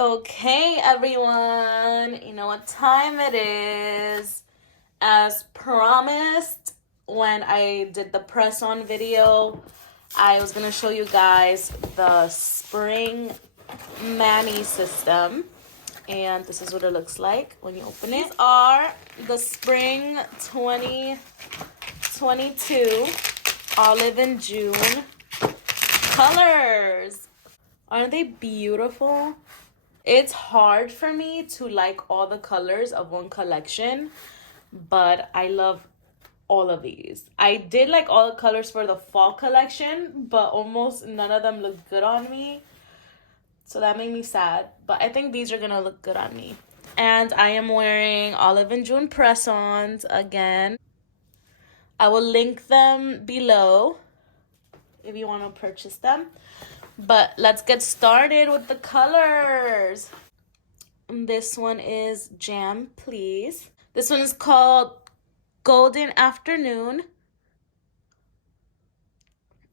Okay, everyone, you know what time it is. As promised, when I did the press-on video, I was gonna show you guys the spring mani system. And this is what it looks like when you open it. These are the spring 2022 olive and June colors. Aren't they beautiful? It's hard for me to like all the colors of one collection, but I love all of these. I did like all the colors for the fall collection, but almost none of them look good on me. So that made me sad, but I think these are gonna look good on me. And I am wearing Olive and June press-ons again. I will link them below if you want to purchase them. But let's get started with the colors. This one is Jam Please. This one is called Golden Afternoon.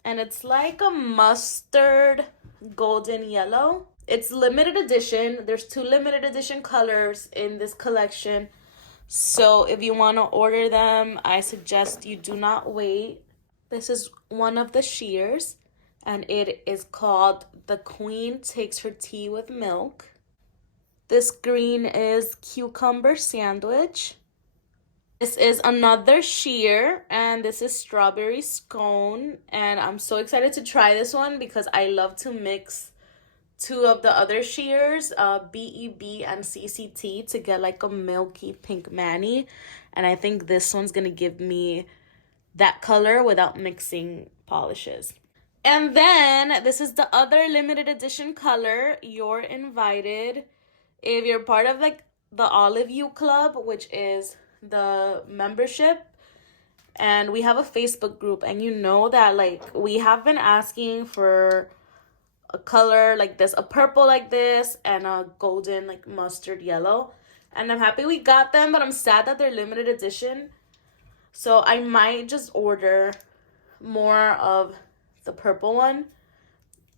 And it's like a mustard golden yellow. It's limited edition. There's 2 limited edition colors in this collection. So if you want to order them, I suggest you do not wait. This is one of the sheers, and it is called The Queen Takes Her Tea with Milk. This green is Cucumber Sandwich. This is another sheer, and this is Strawberry Scone. And I'm so excited to try this one because I love to mix 2 of the other sheers, BEB and CCT, to get like a milky pink mani. And I think this one's gonna give me that color without mixing polishes. And then this is the other limited edition color, You're Invited. If you're part of like the Olive You Club, which is the membership, and we have a Facebook group, and you know that like we have been asking for a color like this, a purple like this, and a golden like mustard yellow, and I'm happy we got them, but I'm sad that they're limited edition. So I might just order more of the purple one.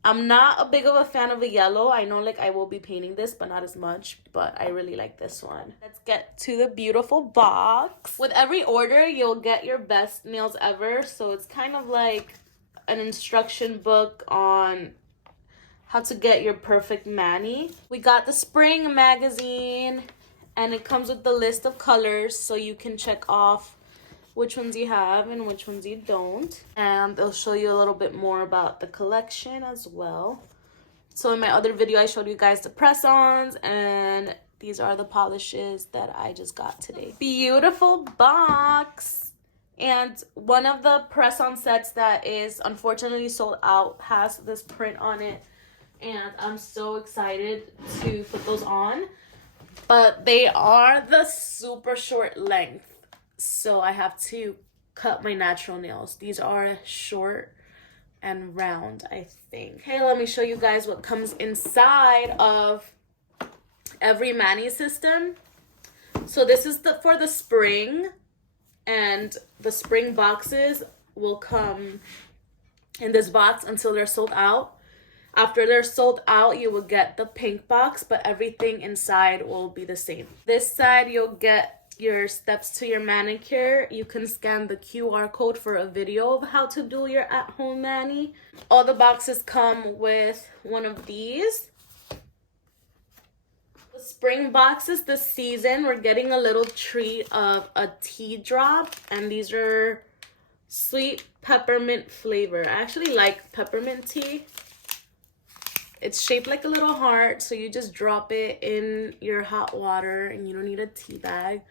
I'm not a big of a fan of the yellow. I know like I will be painting this, but not as much, but I really like this one. Let's get to the beautiful box. With every order, you'll get your best nails ever. So it's kind of like an instruction book on how to get your perfect mani. We got the spring magazine, and it comes with the list of colors so you can check off which ones you have and which ones you don't. And they'll show you a little bit more about the collection as well. So in my other video, I showed you guys the press-ons, and these are the polishes that I just got today. Beautiful box. And one of the press-on sets that is unfortunately sold out has this print on it. And I'm so excited to put those on. But they are the super short length, so I have to cut my natural nails. These are short and round, I think. Okay, let me show you guys what comes inside of every mani system. So this is for the spring, and the spring boxes will come in this box until they're sold out. After they're sold out, you will get the pink box, but everything inside will be the same. This side, you'll get your steps to your manicure. You can scan the QR code for a video of how to do your at-home mani. All the boxes come with one of these. The spring boxes this season, we're getting a little treat of a tea drop, and these are sweet peppermint flavor. I actually like peppermint tea. It's shaped like a little heart, so you just drop it in your hot water, and you don't need a tea bag.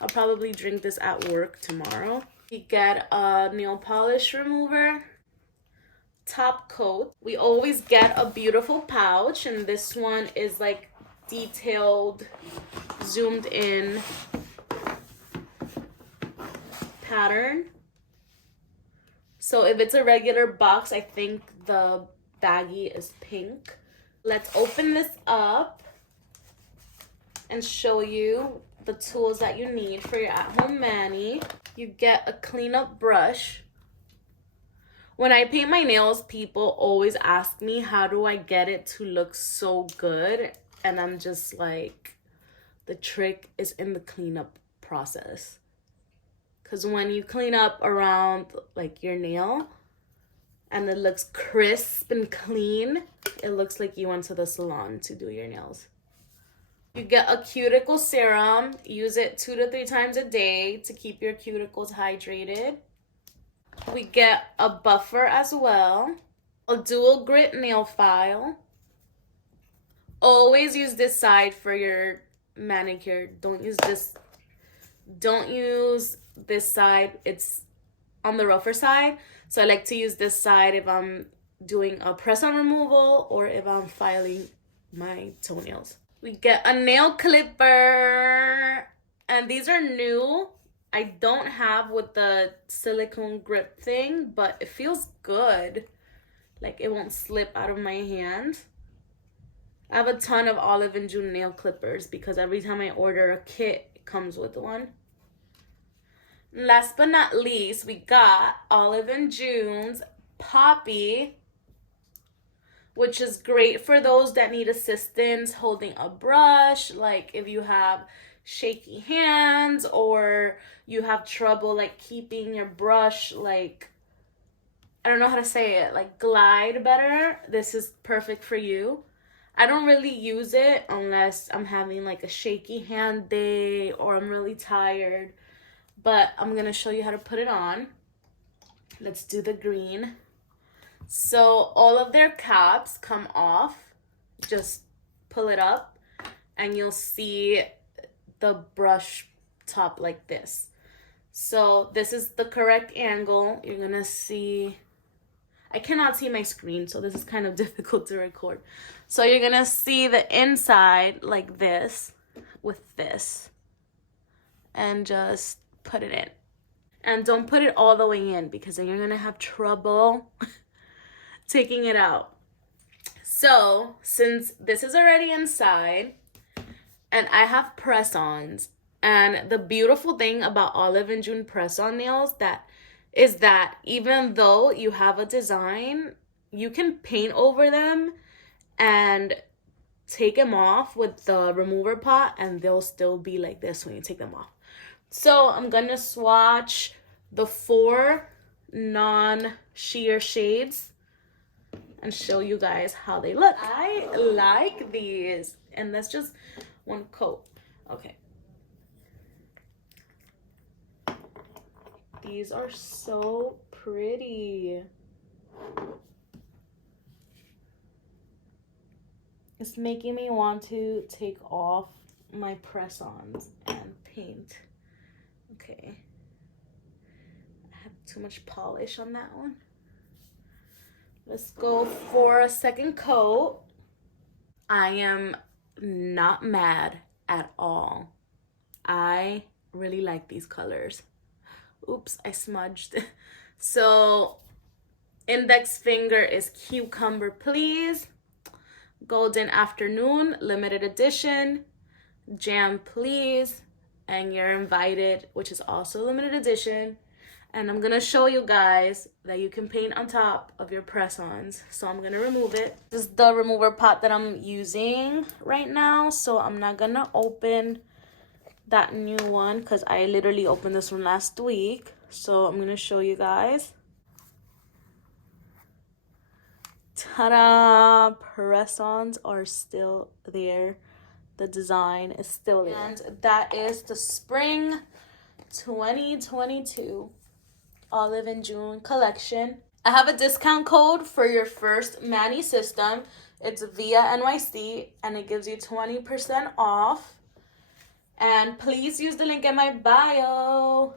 I'll probably drink this at work tomorrow. You get a nail polish remover, top coat. We always get a beautiful pouch, and this one is like detailed, zoomed in pattern. So if it's a regular box, I think the baggie is pink. Let's open this up and show you the tools that you need for your at-home mani. You get a cleanup brush. When I paint my nails, people always ask me how do I get it to look so good, and I'm just like, the trick is in the cleanup process. Because when you clean up around like your nail and it looks crisp and clean, it looks like you went to the salon to do your nails. You get a cuticle serum. Use it 2 to 3 times a day to keep your cuticles hydrated. We get a buffer as well. A dual grit nail file. Always use this side for your manicure. Don't use this side. It's on the rougher side. So I like to use this side if I'm doing a press-on removal or if I'm filing my toenails. We get a nail clipper, and these are new. I don't have with the silicone grip thing, but it feels good. Like it won't slip out of my hand. I have a ton of Olive & June nail clippers because every time I order a kit, it comes with one. Last but not least, we got Olive & June's Poppy, which is great for those that need assistance holding a brush. Like if you have shaky hands or you have trouble like keeping your brush, like, I don't know how to say it, like glide better, this is perfect for you. I don't really use it unless I'm having like a shaky hand day or I'm really tired, but I'm gonna show you how to put it on. Let's do the green. So all of their caps come off. Just pull it up and you'll see the brush top like this. So this is the correct angle. You're gonna see, I cannot see my screen, so this is kind of difficult to record. So you're gonna see the inside like this with this, and just put it in. And don't put it all the way in because then you're gonna have trouble taking it out. So since this is already inside and I have press-ons, and the beautiful thing about Olive & June press-on nails is that even though you have a design, you can paint over them and take them off with the remover pot and they'll still be like this when you take them off. So I'm gonna swatch the 4 non-sheer shades and show you guys how they look. I like these, and that's just one coat. Okay. These are so pretty. It's making me want to take off my press-ons and paint. Okay. I have too much polish on that one. Let's go for a second coat. I am not mad at all. I really like these colors. Oops, I smudged. So, index finger is Cucumber Please. Golden Afternoon, limited edition. Jam Please. And You're Invited, which is also limited edition. And I'm gonna show you guys that you can paint on top of your press-ons. So I'm gonna remove it. This is the remover pot that I'm using right now. So I'm not gonna open that new one because I literally opened this one last week. So I'm gonna show you guys. Ta-da! Press-ons are still there. The design is still there. And that is the Spring 2022 Olive & June collection. I have a discount code for your first Mani system. It's Viah.nyc, and it gives you 20% off. And please use the link in my bio.